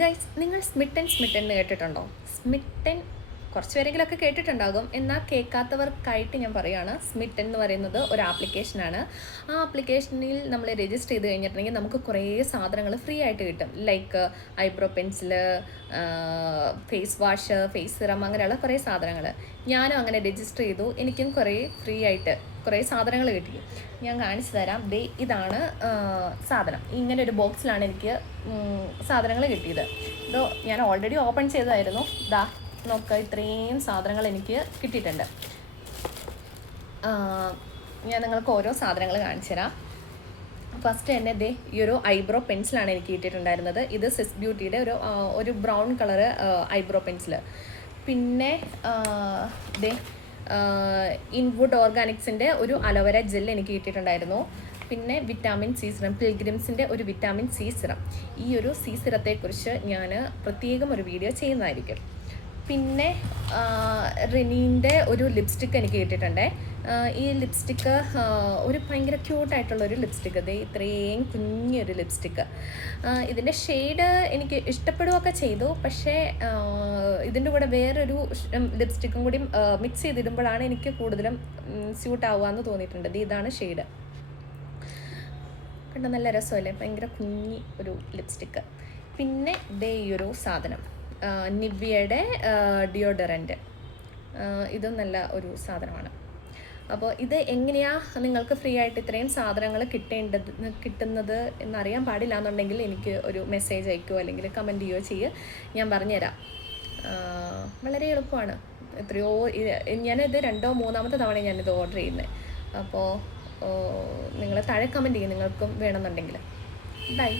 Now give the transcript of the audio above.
Guys, നിങ്ങൾ സ്മിട്ടൻ എന്ന് കേട്ടിട്ടുണ്ടോ? സ്മിട്ടൻ കുറച്ച് പേരെങ്കിലൊക്കെ കേട്ടിട്ടുണ്ടാകും. എന്നാൽ കേൾക്കാത്തവർക്കായിട്ട് ഞാൻ പറയുകയാണ്. സ്മിട്ടൻ എന്ന് പറയുന്നത് ഒരു ആപ്ലിക്കേഷനാണ്. ആ ആപ്ലിക്കേഷനിൽ നമ്മൾ രജിസ്റ്റർ ചെയ്ത് കഴിഞ്ഞിട്ടുണ്ടെങ്കിൽ നമുക്ക് കുറേ സാധനങ്ങൾ ഫ്രീ ആയിട്ട് കിട്ടും. Like eyebrow pencil, face wash, face serum, അങ്ങനെയുള്ള കുറേ സാധനങ്ങൾ. ഞാനും അങ്ങനെ രജിസ്റ്റർ ചെയ്തു. എനിക്കും കുറേ ഫ്രീ ആയിട്ട് കുറേ സാധനങ്ങൾ കിട്ടി. ഞാൻ കാണിച്ചു തരാം. ഇതാണ് സാധനം. ഇങ്ങനെ ഒരു ബോക്സിലാണ് എനിക്ക് സാധനങ്ങൾ കിട്ടിയത്. ഇത് ഞാൻ ഓൾറെഡി ഓപ്പൺ ചെയ്തതായിരുന്നു. നോക്കുക, ഇത്രയും സാധനങ്ങൾ എനിക്ക് കിട്ടിയിട്ടുണ്ട്. ഞാൻ നിങ്ങൾക്ക് ഓരോ സാധനങ്ങൾ കാണിച്ചു തരാം. ഫസ്റ്റ് തന്നെ ഈ ഒരു ഐബ്രോ പെൻസിലാണ് എനിക്ക് കിട്ടിയിട്ടുണ്ടായിരുന്നത്. ഇത് സിസ് ബ്യൂട്ടിയുടെ ഒരു ബ്രൗൺ കളറ് ഐബ്രോ പെൻസിൽ. പിന്നെ ഇൻവുഡ് ഓർഗാനിക്സിൻ്റെ ഒരു അലോവേര ജെൽ എനിക്ക് കിട്ടിയിട്ടുണ്ടായിരുന്നു. പിന്നെ വിറ്റാമിൻ സി സിറം, പിൽഗ്രിംസിൻ്റെ ഒരു വിറ്റാമിൻ സി സിറം. ഈ ഒരു സി സിറത്തെക്കുറിച്ച് ഞാൻ പ്രത്യേകം ഒരു വീഡിയോ ചെയ്യുന്നതായിരിക്കും. പിന്നെ റിനീൻ്റെ ഒരു ലിപ്സ്റ്റിക്ക് എനിക്ക് കിട്ടിയിട്ടുണ്ട്. ഈ ലിപ്സ്റ്റിക്ക് ഒരു ഭയങ്കര ക്യൂട്ടായിട്ടുള്ളൊരു ലിപ്സ്റ്റിക്ക്. ഇത്രയും കുഞ്ഞൊരു ലിപ്സ്റ്റിക്ക്. ഇതിൻ്റെ ഷെയ്ഡ് എനിക്ക് ഇഷ്ടപ്പെടുകയൊക്കെ ചെയ്തു. പക്ഷേ ഇതിൻ്റെ കൂടെ വേറൊരു ലിപ്സ്റ്റിക്കും കൂടി മിക്സ് ചെയ്തിടുമ്പോഴാണ് എനിക്ക് കൂടുതലും സ്യൂട്ട് ആവുകയെന്ന് തോന്നിയിട്ടുണ്ട്. ഇതാണ് ഷെയ്ഡ്. കണ്ട നല്ല രസമല്ലേ? ഭയങ്കര കുഞ്ഞി ഒരു ലിപ്സ്റ്റിക്ക്. പിന്നെ ഈ ഒരു സാധനം, നിവ്യയുടെ ഡിയോഡറൻറ്റ്. ഇതും നല്ല ഒരു സാധനമാണ്. അപ്പോൾ ഇത് എങ്ങനെയാണ് നിങ്ങൾക്ക് ഫ്രീ ആയിട്ട് ഇത്രയും സാധനങ്ങൾ കിട്ടുന്നത് എന്നറിയാൻ പാടില്ല എന്നുണ്ടെങ്കിൽ എനിക്ക് ഒരു മെസ്സേജ് അയക്കുകയോ അല്ലെങ്കിൽ കമൻറ്റ് ചെയ്യുകയോ ചെയ്യുക. ഞാൻ പറഞ്ഞുതരാം. വളരെ എളുപ്പമാണ്. ഞാനിത് 2ോ 3ാമത്തെ തവണ ഞാനിത് ഓർഡർ ചെയ്യുന്നത്. അപ്പോൾ നിങ്ങൾ താഴെ കമൻറ്റ് ചെയ്യും നിങ്ങൾക്കും വേണമെന്നുണ്ടെങ്കിൽ. ബൈ.